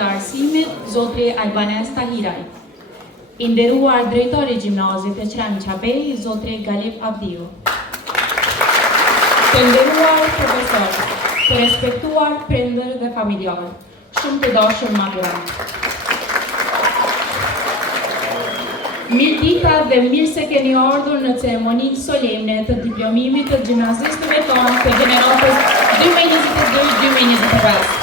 Arsimit, Zotri Albanes Tahiraj. I nderuar drejtori i gjimnazit e Qrem Qabej, Zotri Galip Abdiu. Të nderuar profesor, të respektuar prindër dhe familjar, shumë të dashur maturant. Mirë dita dhe mirë se keni ardhur në ceremoninë solemne të diplomimit të gjimnazistëve tonë të gjeneratës 2022-2025.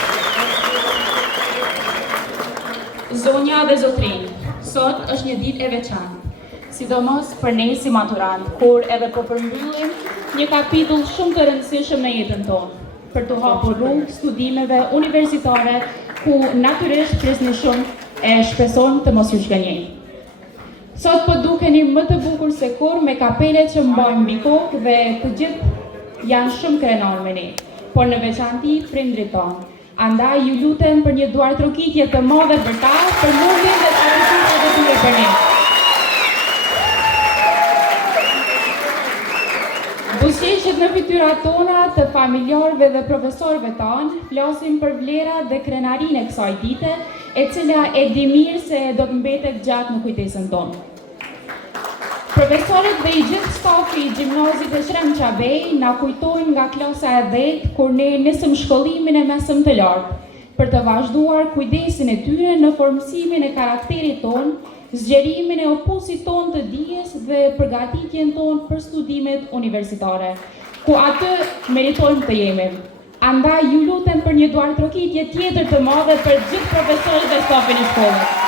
Zonja dhe zotrinj, sot është një ditë e veçantë, sidomos për ne si maturant, kur edhe po përmbyllim një kapitull shumë të rëndësishëm në jetën tonë, për të hapur rrugë studimeve universitare ku natyrisht prisni shumë e shpresojmë të mos ju shkënjejnë. Sot po dukeni më të bukur se kur me kapelet që mbajnë mbi kokë dhe të gjithë janë shumë krenar me ne, por në veçanti prindrit tonë. Andaj ju lutem për një duartrokitje të madhe për ta, për mundjen dhe sakrifisjet e tyre për ne. Buzëqeshjet në fytyrat tona të familjarëve dhe profesorëve tanë, flasim për vlerat dhe krenarinë e kësaj dite, e cila e di mirë se do të mbetet gjatë në kujtesën tonë. Profesorët dhe i gjithë stafi i gjimnazit e Qrem Qabej na kujtojnë nga klasa e 10 kur ne nisëm shkollimin e mesëm të lartë, për të vazhduar kujdesin e tyre në formësimin e karakterit tonë, zgjerimin e opusit tonë të dijes dhe përgatitjen tonë për studimet universitare, ku atë meritojmë të jemi. Andaj ju lutem për një duartrokitje tjetër të madhe për gjithë profesorët dhe stafin e shkollës.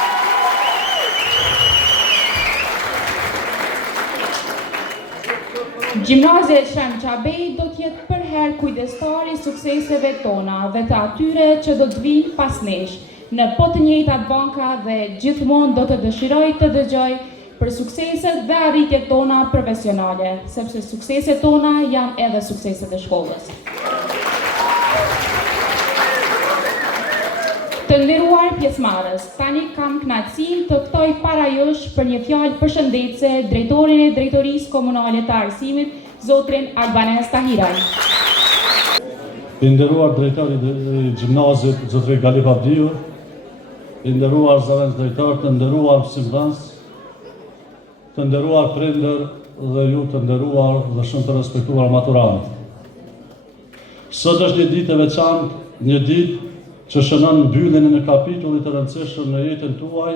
Gjimnazja e Qrem Qabej do t'jetë përherë kujdestari sukseseve tona dhe të atyre që do të vinë pas nesh, në po të njëjtat banka dhe gjithmonë do të dëshiroj të dëgjoj për sukseset dhe arritjet tona profesionale, sepse sukseset tona janë edhe sukseset e shkollës. Të nderuar pjesëmarrës, tani kam kënaqësinë të ftoj para jush për një fjalë përshëndetse drejtorin e Drejtorisë Komunale të Arsimit, Zotrin Albanes Tahiraj. I nderuar drejtori i gjimnazit, Zotri Galip Abdiu, i nderuar zëvendës drejtor, të nderuar mësimdhënës, të nderuar prindër dhe ju të nderuar dhe shumë të respektuar maturantë. Sot është një ditë e veçantë, një ditë që shënon mbylljen e kapitullit të rëndësishëm në jetën tuaj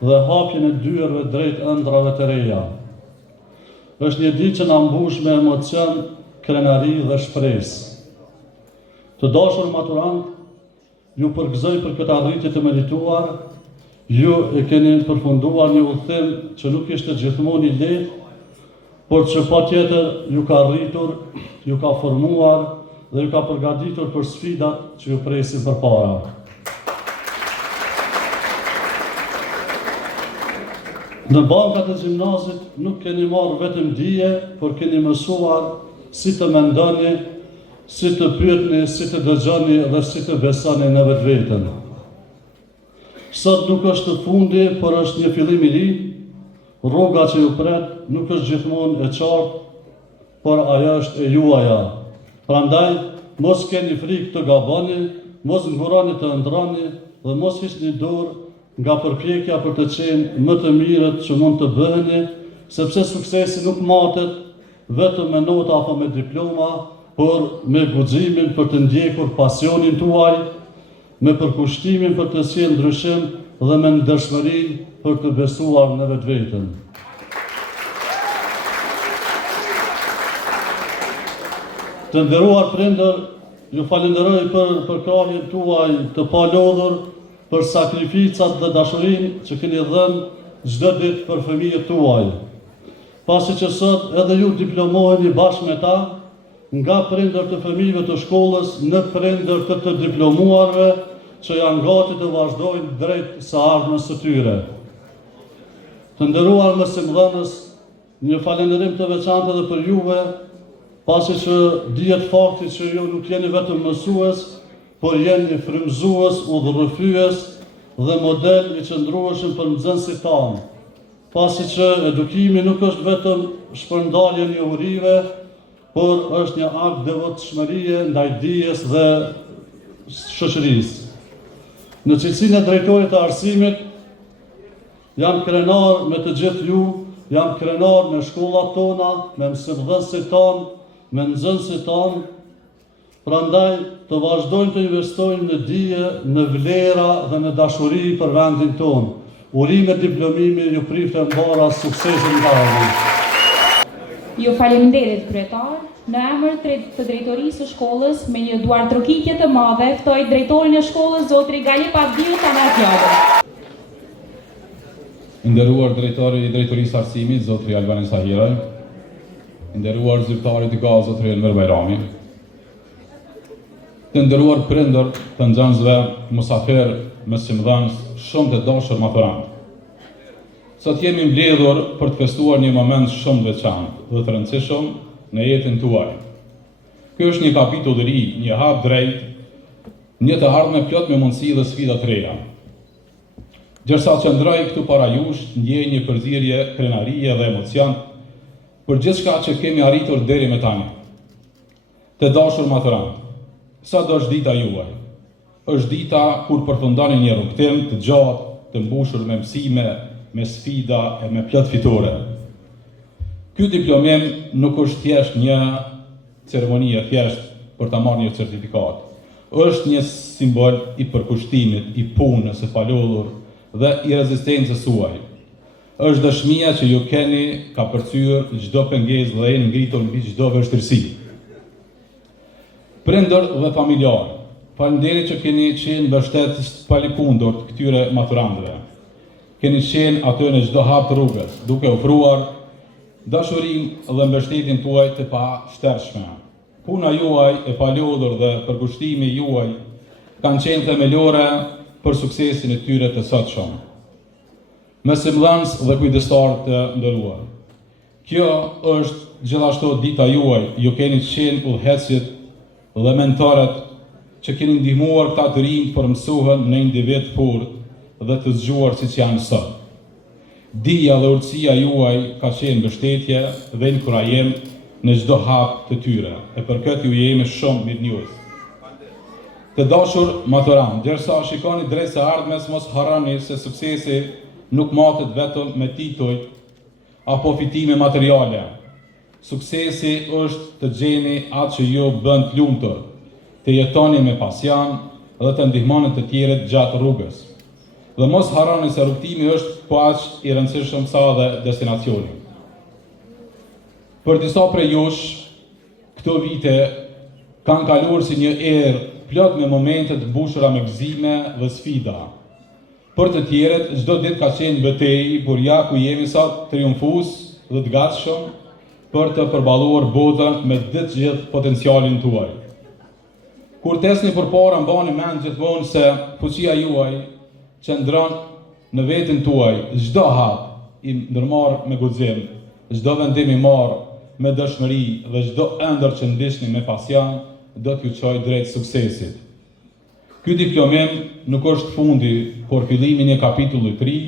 dhe hapjen e dyerve drejt ëndrave të reja. Është një ditë që na mbush me emocion, krenari dhe shpresë. Të dashur maturant, ju përgëzoj për këtë arritje të merituar, ju e keni përfunduar një udhëtim që nuk ishte gjithmonë i lehtë, por që patjetër ju ka rritur, ju ka formuar dhe ju ka përgatitur për sfidat që ju presin përpara. Në bankat e gjimnazit nuk keni marrë vetëm dije, por keni mësuar si të mendoni, si të pyetni, si të dëgjoni dhe si të besoni në vetveten. Sot nuk është fundi, por është një fillim i ri. Rruga që ju pret nuk është gjithmonë e qartë, por ajo është e juaja. Prandaj, mos keni frikë të gaboni, mos ngurani të ëndrani dhe mos hiqni dorë nga përpjekja për të qenë më të mirët që mund të bëheni, sepse suksesi nuk matet vetëm me nota apo me diploma, por me guximin për të ndjekur pasionin tuaj, me përkushtimin për të sjellë ndryshim dhe me ndershmërinë për të besuar në vetveten. Të nderuar prindër, ju falenderoj për përkrahjen tuaj të palodhur, për sakrificat dhe dashurinë që keni dhënë çdo ditë për fëmijët tuaj. Pasi që sot edhe ju diplomoheni bashkë me ta, nga prindër të fëmijëve të shkollës në prindër të diplomuarve që janë gati të vazhdojnë drejt së ardhmës së tyre. Të nderuar mësimdhënës, një falënderim të veçantë edhe për juve, pasi që dihet fakti që ju nuk jeni vetëm mësues, por jeni frymëzues, udhërrëfyes dhe model i qëndrueshëm për nxënësit tanë. Pasi që edukimi nuk është vetëm shpërndalje njohurive, por është një akt devotshmërie ndaj dijes dhe shoqërisë. Në cilësinë e drejtorit të arsimit, jam krenar me të gjithë ju, jam krenar me shkollat tona, me mësimdhënësit tonë, me nxënësit tonë, prandaj të vazhdojnë të investojnë në dije, në vlera dhe në dashuri për vendin tonë. Urime diplomimi ju prifte mbara suksesin nga ardhur. Ju faleminderit kryetar, në emër të drejtorisë së shkollës me një duartrokitje të madhe, ftoj drejtorin e shkollës zotri Galip Avdiu ta marrë fjalën. Nderuar drejtori i drejtorisë arsimit, zotri Albanes Tahiraj, nderuar zyrtari i GA, zotri Elmer Bajrami, të nderuar prindër të nxënësve, musafir, mësimdhënës, shumë të dashur maturant. Sot jemi mbledhur për të festuar një moment shumë të veçantë dhe të rëndësishëm në jetën tuaj. Ky është një kapitull i ri, një hap drejt, një të ardhme plot me mundësi dhe sfida të reja. Gjërsa qëndroj këtu para jush, ndjej një përzierje krenarie dhe emocion për gjithçka që kemi arritur deri me tani. Të dashur maturant, sa do është dita juaj? Është dita kur përfundoni një rrugtim të gjatë, të mbushur me mësime, me sfida e me plot fitore. Ky diplomim nuk është thjesht një ceremoni e thjesht për ta marrë një certifikat. Është një simbol i përkushtimit, i punës së palodhur dhe i rezistencës suaj. Është dëshmia që ju keni ka përcyer çdo pengesë dhe jeni ngritur mbi çdo vështirësi. Prindër dhe familjarë, faleminderit që keni qenë mbështetës palipundurt këtyre maturantëve. Keni qenë aty në çdo hap të rrugës, duke ofruar dashurinë dhe mbështetjen tuaj të pashtershme. Puna juaj e palodhur dhe përkushtimi juaj kanë qenë themelore për suksesin e tyre të sotshëm. Mësimdhënës dhe kujdestar të nderuar, kjo është gjithashtu dita juaj, ju keni qenë udhëheqësit dhe mentorët që keni ndihmuar këta të rinj për mësuhen në individ furt dhe të zgjuar siç janë sot. Dija dhe urtësia juaj ka qenë mbështetje dhe inkurajem në çdo hap të tyre, e për këtë ju jemi shumë mirënjohës. Të dashur maturant, derisa shikoni drejt së ardhmes, mos harroni se suksesi nuk matet vetëm me titull apo fitime materiale. Suksesi është të gjeni atë që ju bën të lumtur, të jetoni me pasion dhe të ndihmoni të tjerët gjatë rrugës. Dhe mos harroni se rrugtimi është po aq i rëndësishëm sa dhe destinacioni. Për disa prej jush, këto vite kanë kaluar si një erë plot me momente të mbushura me gëzime dhe sfida. Për të tjerët, çdo ditë ka qenë betejë, por ja ku jemi sot triumfues dhe të gatshëm për të përballuar botën me të gjithë potencialin tuaj. Kur tesni përpara, mbani mend gjithmonë se fuqia juaj qëndron në veten tuaj. Çdo hap i ndërmarr me guxim, çdo vendim i marr me dëshmëri dhe çdo ëndër që ndiqni me pasion do t'ju çojë drejt suksesit. Ky diplomim nuk është fundi, por fillimi i një kapitulli të ri,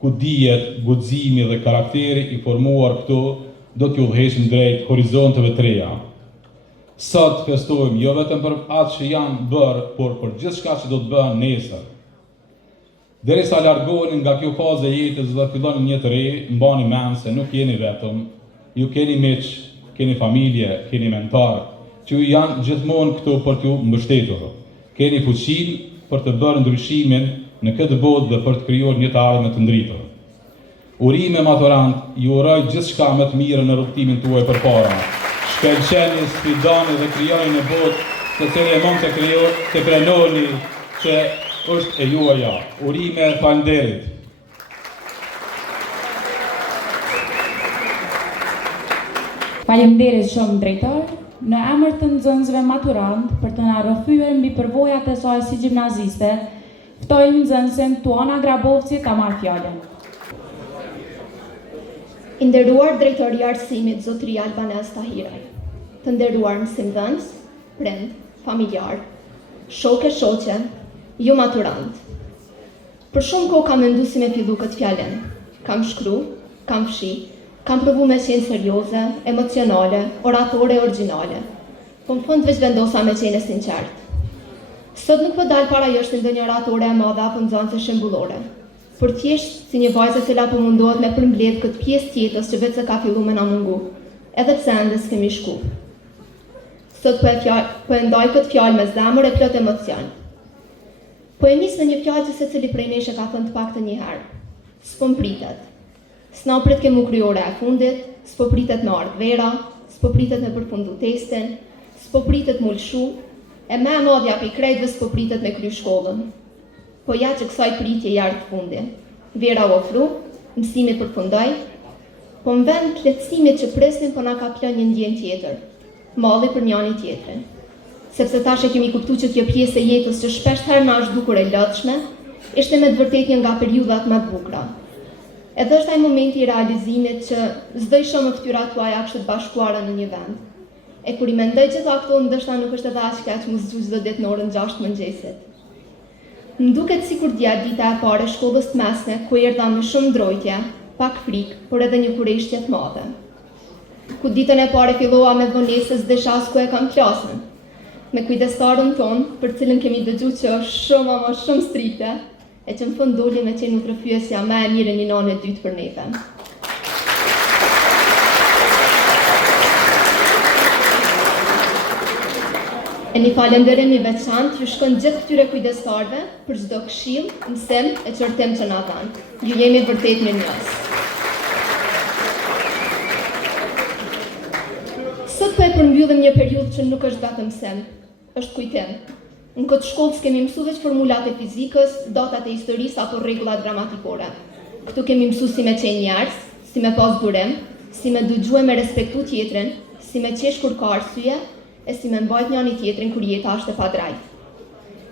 ku dijet, guximi dhe karakteri i formuar këtu do t'ju udhëheqin drejt horizonteve të reja. Sot festojmë jo vetëm për atë që janë bërë, por për gjithçka që do të bëhen nesër. Derisa largoheni nga kjo fazë e jetës dhe filloni një të re, mbani mend se nuk jeni vetëm, ju keni miq, keni familje, keni mentor, që ju janë gjithmonë këtu për t'ju mbështetur. Keni fuqinë për të bërë ndryshimin në këtë botë dhe për të krijuar një të ardhme të ndritur. Urime maturant, ju uroj gjithçka më të mirë në rrugtimin tuaj përpara. Shkëlqeni, sfidoni dhe krijoni në botë të cilën mund të pranoni që është e juaja. Urime, faleminderit. Faleminderit shumë drejtor, në emër të nxënësve maturant për të na rrëfyer mbi përvojat e saj si gjimnaziste, ftojmë nxënësen Tuana Grabovci ta marrë fjalën. I nderuar drejtori i arsimit zotëria Albanes Tahiraj, të nderuar mësimdhënës, prind, familjar, shokë e shoqe, ju maturant. Për shumë kohë kam menduar si me fillu këtë fjalën. Kam shkru, kam fshi, kam provu me qenë serioze, emocionale, oratore origjinale. Po në fund veç vendosa me qenë sinqert. Sot nuk po dal para josh ndonjë oratore e madhe apo nxënëse shembullore, por thjesht si një vajzë e cila po mundohet me përmbledh këtë pjesë tjetës që vetë se ka filluar me na mungu, edhe pse ende s'kemi shku. Sot po e ndaj këtë fjalë me zemër e plot emocion. Po e nis me një fjalë që secili prej nesh e ka thënë të paktën një herë. S'po mpritet. S'na prit ke mu kryo ora e fundit, s'po pritet me ardh vera, s'po pritet me përfundu testin, s'po pritet mu lshu, e me madhja për i krejtve s'po pritet me kry shkollën. Po ja që kësaj pritje jarë të fundi. Vera u ofru, mësimit përfundoj, po në vend të lehtësimit që presnin po na ka plën një ndjen tjetër, malli për njani tjetrin. Sepse tash e kemi kuptu që kjo pjesë e jetës që shpesht herë na është bukur e lodhshme, ishte me të vërtet një nga periudat më të bukura. Edhe është ai momenti i realizimit që s'do i shoh më fytyrat tuaja kështu të bashkuara në një vend. E kur i mendoj gjitha këto, ndoshta nuk është edhe aq keq mos zgjuaj çdo ditë në orën 6 të mëngjesit. Më duket sikur dita e parë e shkollës të mesme, ku erdha me shumë ndrojtje, pak frikë, por edhe një kurështje të madhe. Ku ditën e parë fillova me vonesë se desha as ku e kam klasën. Me kujdestarën tonë, për cilën kemi dëgjuar që është shumë strikte, e që në fund doli me qenë utrëfyesja më e mirë një nanë e dytë për neve. E një falenderim i veçantë ju shkon gjithë këtyre kujdestarëve për çdo këshill, mësim e çortim që na dhanë. Ju jemi vërtet mirënjohës. Sot po e përmbyllim një periudhë që nuk është vetëm mësim, është kujtim. Në këtë shkollë s'kemi mësu veç formulat e fizikës, datat e historisë apo rregullat gramatikore. Këtu kemi mësu si me qenë njerëz, si me pas durim, si me dëgjue me respektu tjetrin, si me qesh kur ka arsye, e si me mbajt njani tjetrin kur jeta është e padrejtë.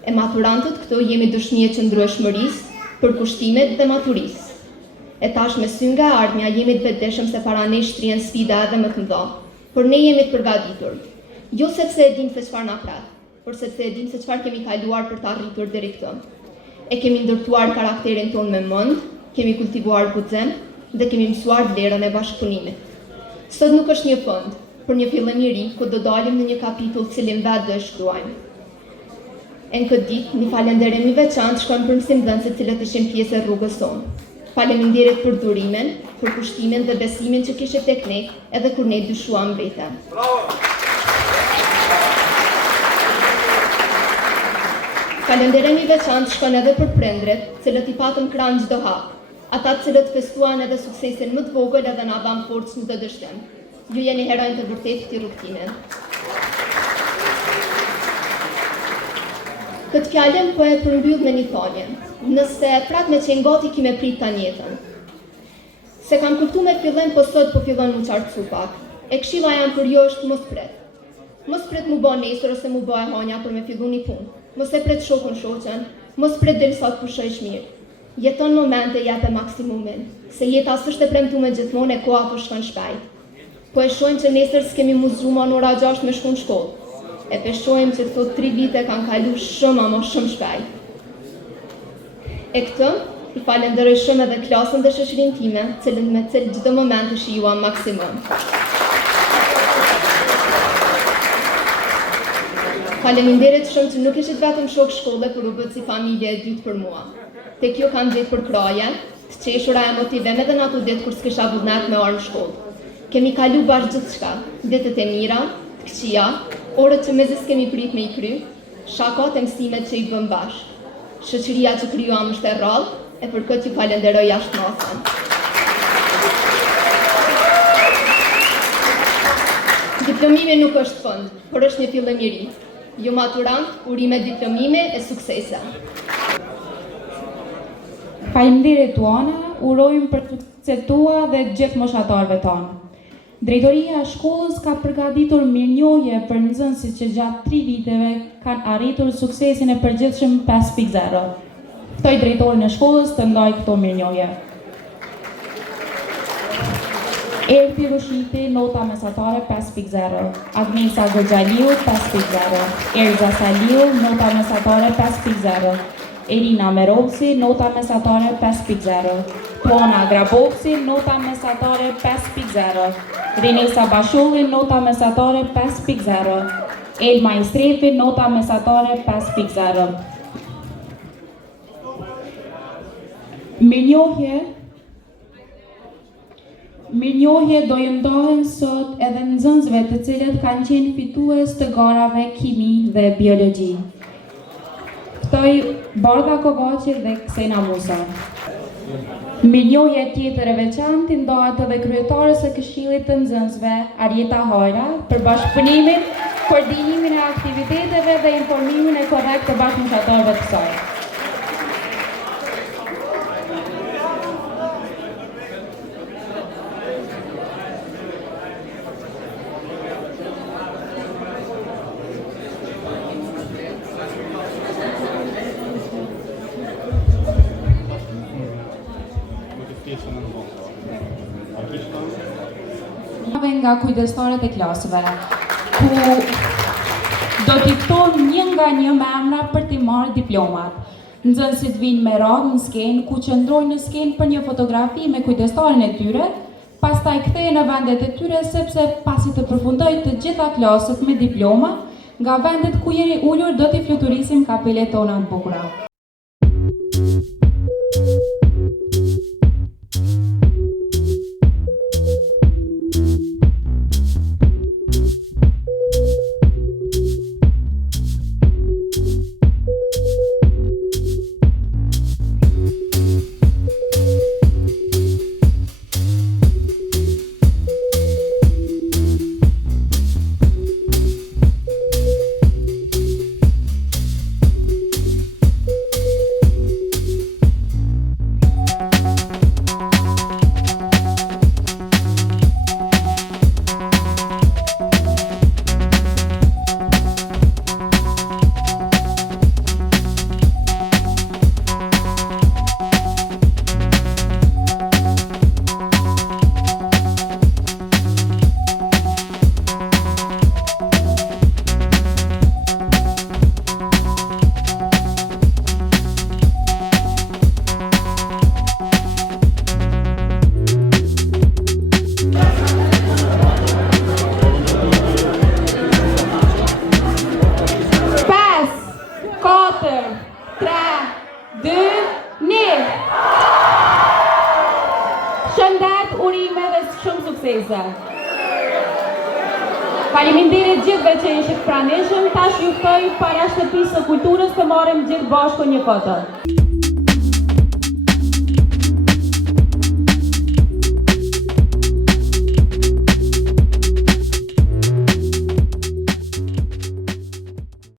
E maturantët këto jemi dëshmije qëndrueshmërisë, përkushtimit dhe maturisë. E tash me sy nga ardhmja jemi të vetëdijshëm se para ne shtrihen sfida edhe më të mëdha, por ne jemi të përgatitur. Jo sepse e dim se çfarë na pret, por sepse e dim se çfarë kemi kaluar për të arritur deri këtu. E kemi ndërtuar karakterin tonë me mend, kemi kultivuar guxim dhe kemi mësuar vlerën e bashkëpunimit. Sot nuk është një fund, por një fillim i ri ku do dalim në një kapitull cilin vetë do e shkruajmë. E në këtë ditë, një falenderim i veçantë shkon për mësimdhënësit cilët ishin pjesë e rrugës tonë. Faleminderit për durimin, për kushtimin dhe besimin që kishit tek ne, edhe kur ne dyshuam veten. Falenderim i veçantë shkon edhe për prindrit, cilët i patëm krahun çdo hap, ata cilët festuan edhe suksesin më të vogël edhe na dhan forcë në çdo dështim. Ju jeni heronjë të vërtet këtij rrugtimi. Këtë fjalën po e përmbyll me një thonje. Nëse prat me qenë gati ki me prit tani jetën. Se kam kuptu me fillim, po sot po fillon mu qartësu pak. E këshilla jam për jo është mos pret. Mos pret mu bë nesër ose mu bë e hanja për me fillu një punë. Mos e pret shokun shoqen, mos pret derisa të pushojsh mirë. Jeton momente jep e maksimumin, se jeta s'është e premtuar gjithmonë e koha po shkon shpejt. Po e shohim që nesër s'kemi muzuma në ora 6 me shku në shkollë. E peshojmë që këto 3 vite kanë kalu shumë shpejt. E këtë, i falenderoj shumë edhe klasën dhe shoqërinë time, cilën me cilë çdo moment të shijuam maksimum. Faleminderit shumë që nuk ishit vetëm shok shkolle, por u bët si familje e dytë për mua. Tek ju kam gjetë për kraje, të qeshura e motivem edhe në ato ditë kur s'kisha vullnet me orë në shkollë. Kemi kalu bashkë gjithçka, ditët e mira, të këqija, orët që mezi s'kemi prit me i kry, shakat e mësimet që i bëm bashkë. Shoqëria që krijuam është e rrallë, e për këtë ju falenderoj jashtëmasën. Diplomimi nuk është fund, por është një fillim i ri. Ju maturant, urime diplomime e suksese. Faleminderit tuana, urojmë për sukseset tua dhe gjithë moshatarëve tonë. Drejtoria e shkollës ka përgatitur mirënjohje për nxënësit që gjatë 3 viteve kanë arritur suksesin e përgjithshëm 5.0. Ftoj drejtorin e shkollës të ndajë këto mirënjohje. Erfi Rushiti, nota mesatare 5.0. Agnesa Goxhaliu 5.0. Erza Saliu, nota mesatare 5.0. Irina Merovci, nota mesatare 5.0. Tuana Grabovci, nota mesatare 5.0. Renesa Bashulli, nota mesatare 5.0. Elma Istrefi, nota mesatare 5.0. Mirënjohje do ju ndohen sot edhe nxënësve të cilët kanë qenë fitues të garave kimi dhe biologji. Ftoj Bardha Kovaçi dhe Ksena Musa. Mirënjohje tjetër e veçantë ndohet edhe kryetarës së Këshillit të Nxënësve, Arjeta Hajra, për bashkëpunimin, koordinimin e aktiviteteve dhe informimin e korrekt të bashkëngjatorëve të saj. Nga kujdestarët e klasëve, ku do t'i ftojmë një nga një me emra për t'i marrë diplomat. Nxënësit vinë me radhë në skenë, ku qëndrojnë në skenë për një fotografi me kujdestarin e tyre, pastaj kthehen në vendet e tyre sepse pasi të përfundoj të gjitha klasët me diploma, nga vendet ku jeni ulur do t'i fluturisim kapelet tona të bukura. Shëndet, urime dhe shumë suksese. Faleminderit gjithëve që ishit pranishëm, tash ju ftoj para shtëpisë së kulturës të marrim gjithë bashku një foto.